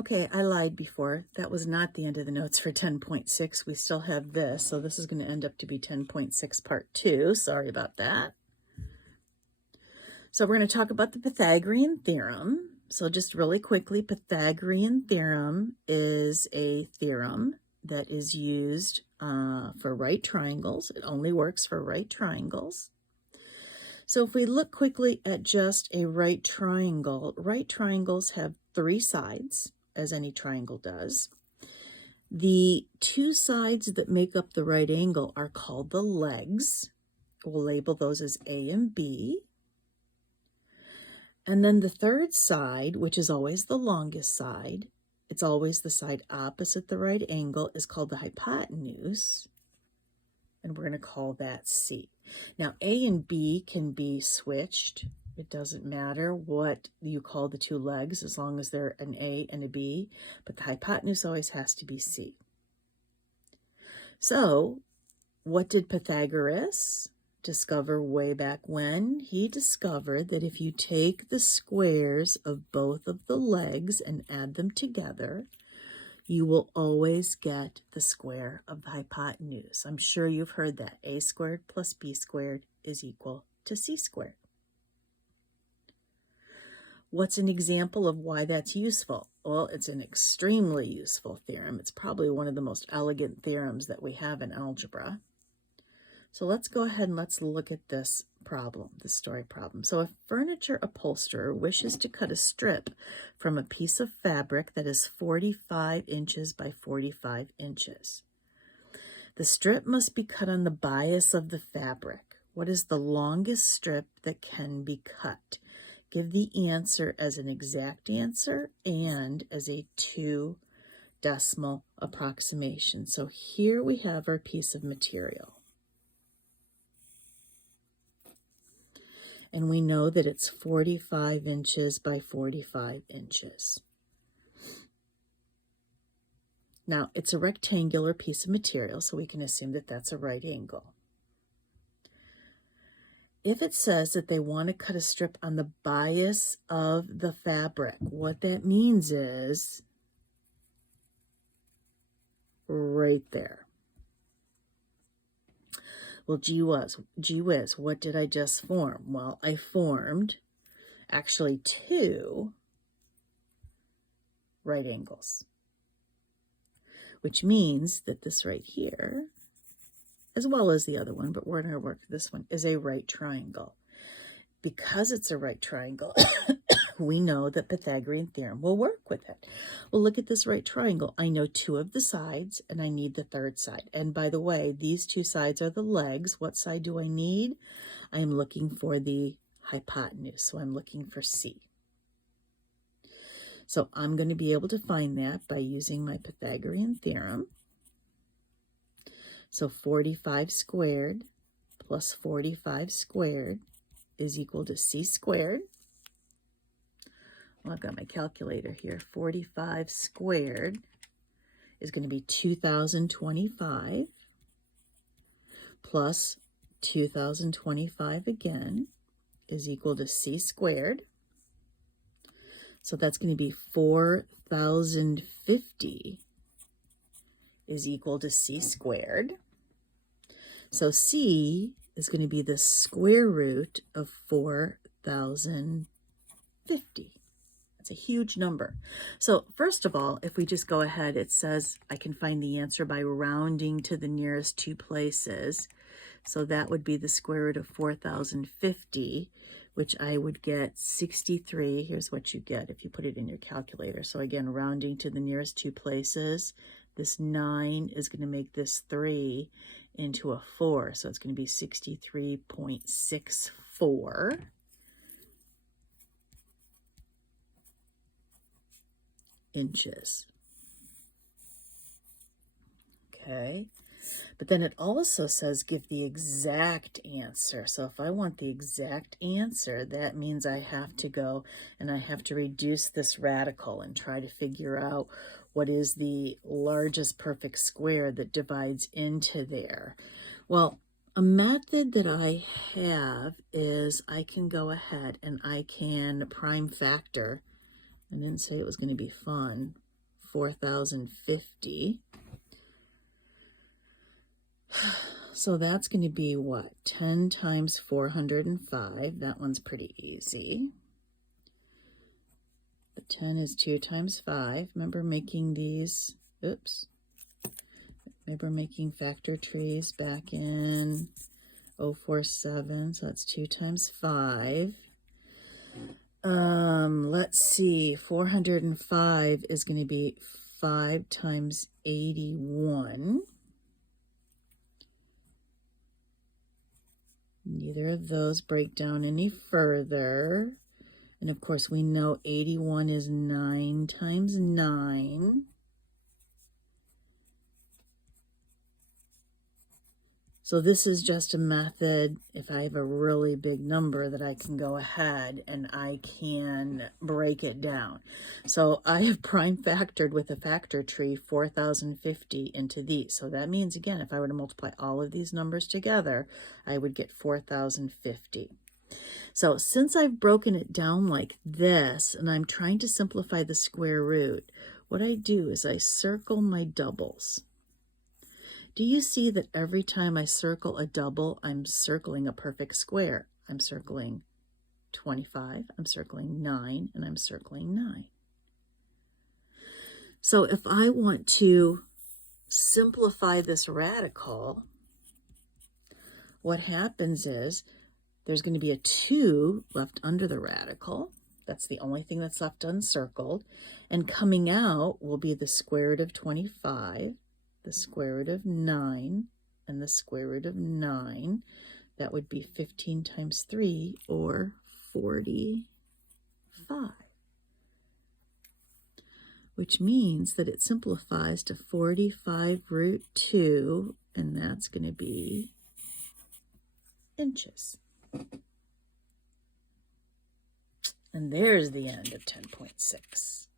Okay, I lied before. That was not the end of the notes for 10.6. We still have this, so this is going to end up to be 10.6 part 2. Sorry about that. So we're going to talk about the Pythagorean theorem. So just really quickly, Pythagorean theorem is a theorem that is used for right triangles. It only works for right triangles. So if we look quickly at just a right triangle, right triangles have 3 sides, as any triangle does. The 2 sides that make up the right angle are called the legs. We'll label those as A and B. And then the third side, which is always the longest side, it's always the side opposite the right angle, is called the hypotenuse. And we're going to call that C. Now, A and B can be switched. It doesn't matter what you call the 2 legs as long as they're an A and a B, but the hypotenuse always has to be C. So, what did Pythagoras discover way back when? He discovered that if you take the squares of both of the legs and add them together, you will always get the square of the hypotenuse. I'm sure you've heard that. A squared plus B squared is equal to C squared. What's an example of why that's useful? Well, it's an extremely useful theorem. It's probably one of the most elegant theorems that we have in algebra. So let's go ahead and let's look at this problem, this story problem. So a furniture upholsterer wishes to cut a strip from a piece of fabric that is 45 inches by 45 inches. The strip must be cut on the bias of the fabric. What is the longest strip that can be cut? Give the answer as an exact answer and as a 2 decimal approximation. So here we have our piece of material. And we know that it's 45 inches by 45 inches. Now, it's a rectangular piece of material, so we can assume that that's a right angle. If it says that they want to cut a strip on the bias of the fabric, what that means is right there. Well, gee whiz, what did I just form? Well, I formed actually 2 right angles, which means that this right here, as well as the other one, but we're going to work this one, is a right triangle. Because it's a right triangle, we know that Pythagorean theorem will work with it. Well, look at this right triangle. I know 2 of the sides, and I need the third side. And by the way, these 2 sides are the legs. What side do I need? I am looking for the hypotenuse, so I'm looking for C. So I'm going to be able to find that by using my Pythagorean theorem. So 45 squared plus 45 squared is equal to C squared. Well, I've got my calculator here. 45 squared is going to be 2,025 plus 2,025 again is equal to C squared. So that's going to be 4,050 is equal to C squared. So C is going to be the square root of 4,050. That's a huge number. So first of all, if we just go ahead, it says I can find the answer by rounding to the nearest 2 places. So that would be the square root of 4,050, which I would get 63. Here's what you get if you put it in your calculator. So again, rounding to the nearest 2 places, this 9 is going to make this 3 into a 4. So it's going to be 63.64. inches. Okay. But then it also says give the exact answer. So if I want the exact answer, that means I have to go and I have to reduce this radical and try to figure out what is the largest perfect square that divides into there. Well, a method that I have is I can go ahead and I can prime factor. I didn't say it was going to be fun. 4050. So that's going to be what? 10 times 405. That one's pretty easy. The 10 is 2 times 5. Remember making these, oops. Remember making factor trees back in 047. So that's 2 times 5. Let's see. 405 is going to be 5 times 81. Neither of those break down any further. And of course, we know 81 is 9 times 9. So this is just a method, if I have a really big number, that I can go ahead and I can break it down. So I have prime factored with a factor tree 4050 into these. So that means, again, if I were to multiply all of these numbers together, I would get 4050. So since I've broken it down like this, and I'm trying to simplify the square root, what I do is I circle my doubles. Do you see that every time I circle a double, I'm circling a perfect square? I'm circling 25, I'm circling 9, and I'm circling 9. So if I want to simplify this radical, what happens is there's going to be a 2 left under the radical. That's the only thing that's left uncircled. And coming out will be the square root of 25, the square root of 9, and the square root of 9. That would be 15 times 3, or 45. Which means that it simplifies to 45 root 2, and that's going to be inches. And there's the end of 10.6.